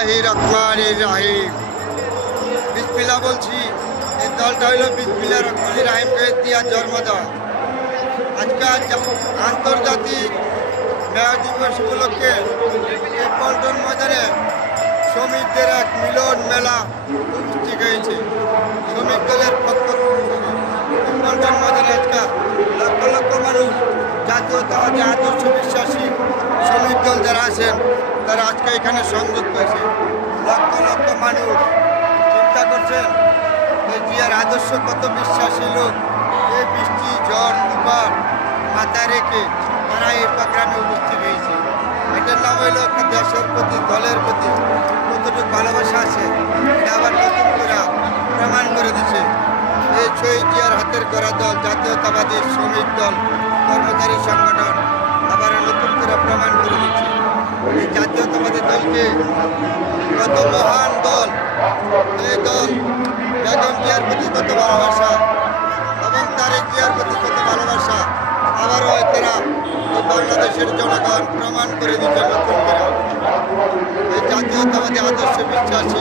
রহমান রাহিম। বিসমিল্লা বলছি, এই দলটা হইল বিসমিল্লা রহমান রাহিমকে দিয়া জন্ম দেওয়া আজকে আজ আন্তর্জাতিক মেয়া দিবস উপলক্ষে পল্টন ময়দানে শ্রমিকদের এক মিলন মেলা উপস্থিত হয়েছে। শ্রমিক দলের পল্টন ময়দানে আজকে লক্ষ লক্ষ মানুষ জাতীয়তাবাদী, আদর্শ বিশ্বাসী শ্রমিক দল যারা আছেন তারা আজকে এখানে সংযোগ পেয়েছে। লক্ষ লক্ষ মানুষ চিন্তা করছেন এই জিয়ার আদর্শ কত বিশ্বাসী লোক। এই বৃষ্টি, ঝড় তুফান মাথায় রেখে তারা এই প্রোগ্রামে উপস্থিত হয়েছে। এটার নাম হইল দেশের প্রতি, দলের প্রতি কতটুকু ভালোবাসা আছে, এটা আবার নতুন করে প্রমাণ করে দিচ্ছে। এই শহীদ জিয়ার হাতের করা দল, জাতীয়তাবাদী শ্রমিক দল, কর্মচারী সংগঠন আবার নতুন করে প্রমাণ করে দিচ্ছে। এই জাতীয়তাবাদী দলকে কত মহান দল এই দল বেগম জিয়ার প্রতি কত ভালোবাসা এবং তারেক জিয়ার প্রতি কত ভালোবাসা আবারও এই বাংলাদেশের জনগণ প্রমাণ করে দিচ্ছে নতুন করে। এই জাতীয়তাবাদী আদর্শ বিশ্বাসী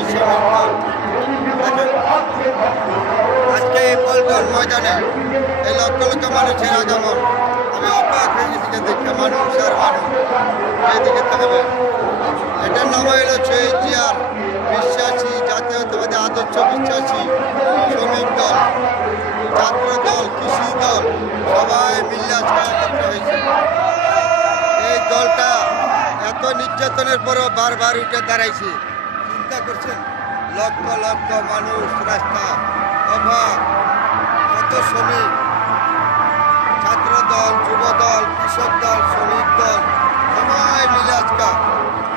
দেখেন, আজকে এই পল্টন ময়দানে এই লক্ষ লক্ষ মানুষের আগমন আমি অবাক হয়ে গেছি মানুষ আর মানুষ। এইদিকে তাকাবে এটার নাম বিশ্বাসী, জাতীয়তাবাদী, আদর্শ বিশ্বাসী শ্রমিক দল, ছাত্র দল, কৃষি দল, সবাই মিলে হয়েছে। এই দলটা এত নির্যাতনের পরও বারবার উঠে দাঁড়াইছে। চিন্তা করছেন? লক্ষ লক্ষ মানুষ রাস্তা, অভাব, কত শ্রমিক? দল, যুব দল, কৃষক দল, শ্রমিক দল, সবাই মিলে আজকা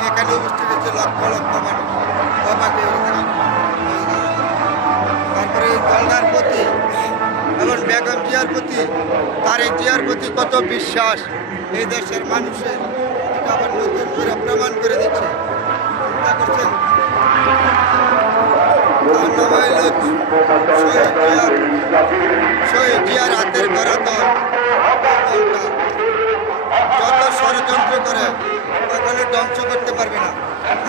এখানে উপস্থিত হচ্ছে লক্ষ লক্ষ মানুষ। বাবাকে তারপরে এই প্রতি এবং বেগম জিয়ার প্রতি তার এই জিয়ার প্রতি কত বিশ্বাস। এই দেশের মানুষের এটা আবার নতুন করে প্রমাণ করে দিচ্ছে। চিন্তা করছেন? শহীদ জিয়ার হাতের করা দল যত ষড়যন্ত্র করে কখনো ধ্বংস করতে পারবে না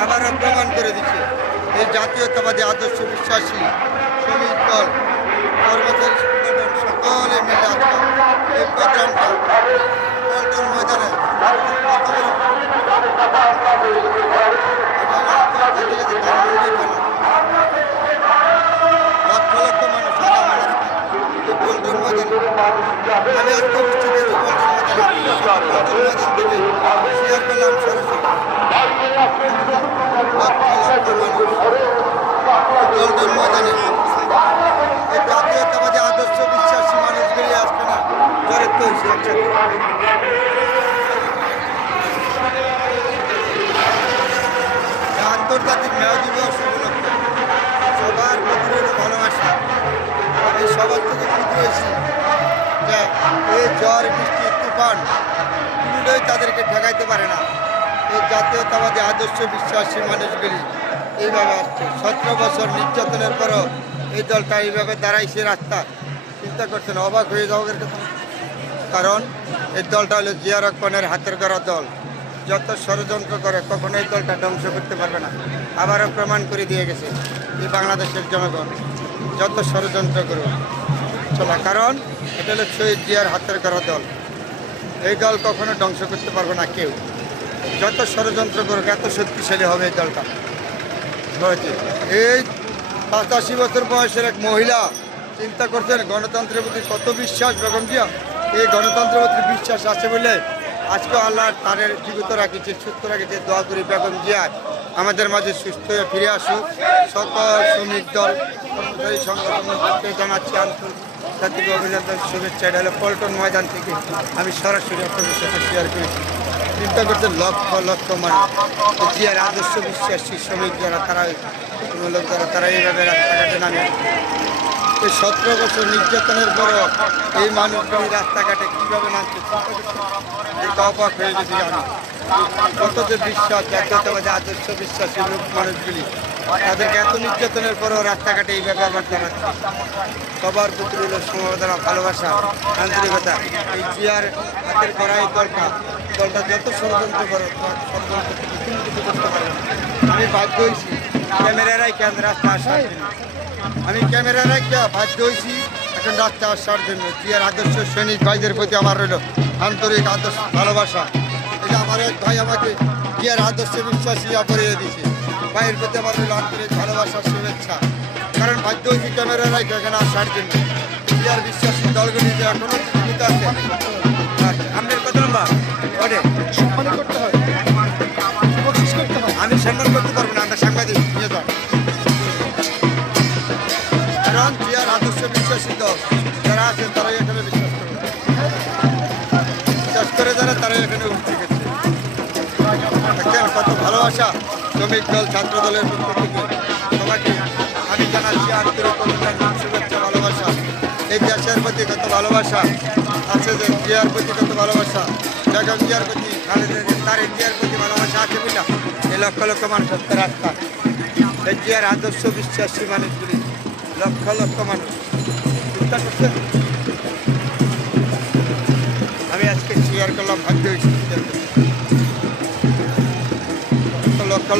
আবারও প্রমাণ করে দিচ্ছে এই জাতীয়তাবাদী আদর্শ বিশ্বাসী শ্রমিক দল সকলে মিলে আজকে এই আমি আজকে থেকে শেয়ার মানুষ পল্টন ময়দানে এই জাতীয়তাবাদী আদর্শ বিশ্বাসী মানুষগুলি আজকে না জড়িত হয়েছে একসাথে আন্তর্জাতিক মেয় দিবস উপলক্ষে সবার প্রতি ভালোবাসা। এই সবার থেকে এই ঝড়, বৃষ্টি, তুফান, কোনোটাই তাদেরকে ঠেকাইতে পারে না। এই জাতীয়তাবাদী, আদর্শ বিশ্বাসী মানুষগুলি এইভাবে আসছে। সতেরো বছর নির্যাতনের পরও এই দলটা এইভাবে দাঁড়াইছে রাস্তা। চিন্তা করছেন, অবাক হয়ে যাওয়ার কারণ এই দলটা হলো জিয়া রহমানের হাতের গড়া দল। যত ষড়যন্ত্র করে কখনো এই দলটা ধ্বংস করতে পারবে না। আবারও প্রমাণ করে দিয়ে গেছে, এই বাংলাদেশের জনগণ যত ষড়যন্ত্র করুক। চলা। কারণ এটা হলো শহীদ জিয়ার হাতের গড়া দল। এই দল কখনো ধ্বংস করতে পারবে না কেউ। যত ষড়যন্ত্র করুক, এত শক্তিশালী হবে এই দলটা। এই পঁচাশি বছর বয়সের এক মহিলা চিন্তা করছেন, গণতন্ত্রের প্রতি কত বিশ্বাস, বেগম জিয়া? এই গণতন্ত্রের প্রতি বিশ্বাস আছে বলে আজকে আল্লাহ তাদের জীবিত রাখিছে, সুস্থ রাখিছে, দোয়া করি বেগম জিয়া। আমাদের মাঝে সুস্থ হয়ে ফিরে আসুক। সকল শ্রমিক দল, কর্মচারী সংগঠনকে জানাচ্ছি আন্তর্জাতিক অভিনন্দন শুভেচ্ছা, এটা হলো পল্টন ময়দান থেকে আমি সরাসরি আপনাদের সাথে শেয়ার করেছি। চিন্তা করতে লক্ষ লক্ষ মানুষ। জিয়ার আদর্শ বিশ্বাসী শ্রমিক যারা তারা কোনো লোক যারা, তারা এইভাবে রাস্তাঘাটে নামে। এই সতেরো বছর নির্যাতনের পরও এই মানুষগুলি রাস্তাঘাটে কীভাবে নামছে চিন্তা অবাক হয়ে গেছি আমি। কত যে বিশ্বাস জাতীয়তাবাদী আদর্শ বিশ্বাসী লোক মানুষগুলি তাদেরকে এত নির্যাতনের পরেও রাস্তাঘাটে এইভাবে আবার চালাচ্ছে সবার প্রতি রইল সমবেদনা, ভালোবাসা, আন্তরিকতা, এই জিয়ার হাতের করা এই দলটা যত ষড়যন্ত্র করে কোনো আমি বাধ্য হয়েছি ক্যামেরা রাখি আমি রাস্তা আসার জন্য। আমি ক্যামেরা রাখি বাধ্য হয়েছি এখন রাস্তা আসার জন্য। জিয়ার আদর্শ সৈনিক ভাইদের প্রতি আমার রইল আন্তরিক আদর্শ, ভালোবাসা। এটা আমার এক ভাই আমাকে জিয়ার আদর্শ বিশ্বাসী অপরিয়ে দিয়েছে। ভাইয়ের প্রতি আমার আন্তরিক ভালোবাসা শুভেচ্ছা। কারণ বাধ্য হয়েছি ক্যামেরা রাখি এখানে আসার জন্য জিয়ার বিশ্বাসী দলগুলিতে এখনও জীবিত আছে। আপনার কত ওটে সম্মান করতে হয়। আমি সম্মান করতে পারব না আমরা সাংবাদিক নিয়ে যান কারণ জিয়ার আদর্শ বিশ্বাসী দল যারা আছেন তারাই এখানে বিশ্বাস করে। বিশ্বাস করে যারা তারাই এখানে দেখেন ভালোবাসা শ্রমিক দল, ছাত্র দলের পক্ষ থেকে। সবাইকে আমি জানাচ্ছি আন্তরিক শুভেচ্ছা, ভালোবাসা। এই দেশের প্রতি কত ভালোবাসা আছে যে জিয়ার প্রতি কত ভালোবাসা? বেগম জিয়ার প্রতি তার জিয়ার প্রতি ভালোবাসা আছে বুঝলাম এই লক্ষ লক্ষ মানুষ হচ্ছে রাস্তা এই আদর্শ, বিশ্বাসী মানুষগুলি লক্ষ লক্ষ মানুষ। চিন্তা করছেন?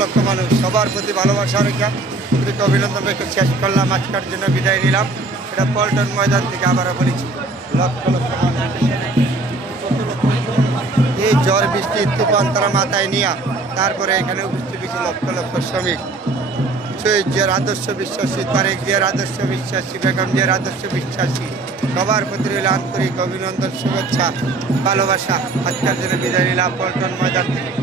লক্ষ মানুষ। সবার প্রতি ভালোবাসা রেখা প্রতি অভিনন্দন রেখে শেষ করলাম, আজকের জন্য বিদায় নিলাম। এটা পল্টন ময়দান থেকে আবারও বলেছি, লক্ষ লক্ষ মানুষ এই ঝড়, বৃষ্টি, তুফান তারা মাথায় নিয়ে তারপরে এখানে উপস্থিত হয়েছে লক্ষ লক্ষ শ্রমিক। শহীদ আদর্শ বিশ্বাসী, তারেক জিয়ার আদর্শ বিশ্বাসী, বেগম জিয়ার আদর্শ বিশ্বাসী। সবার প্রতি রইল আন্তরিক অভিনন্দন, শুভেচ্ছা, ভালোবাসা। আজকের জন্য বিদায় নিলাম পল্টন ময়দান থেকে।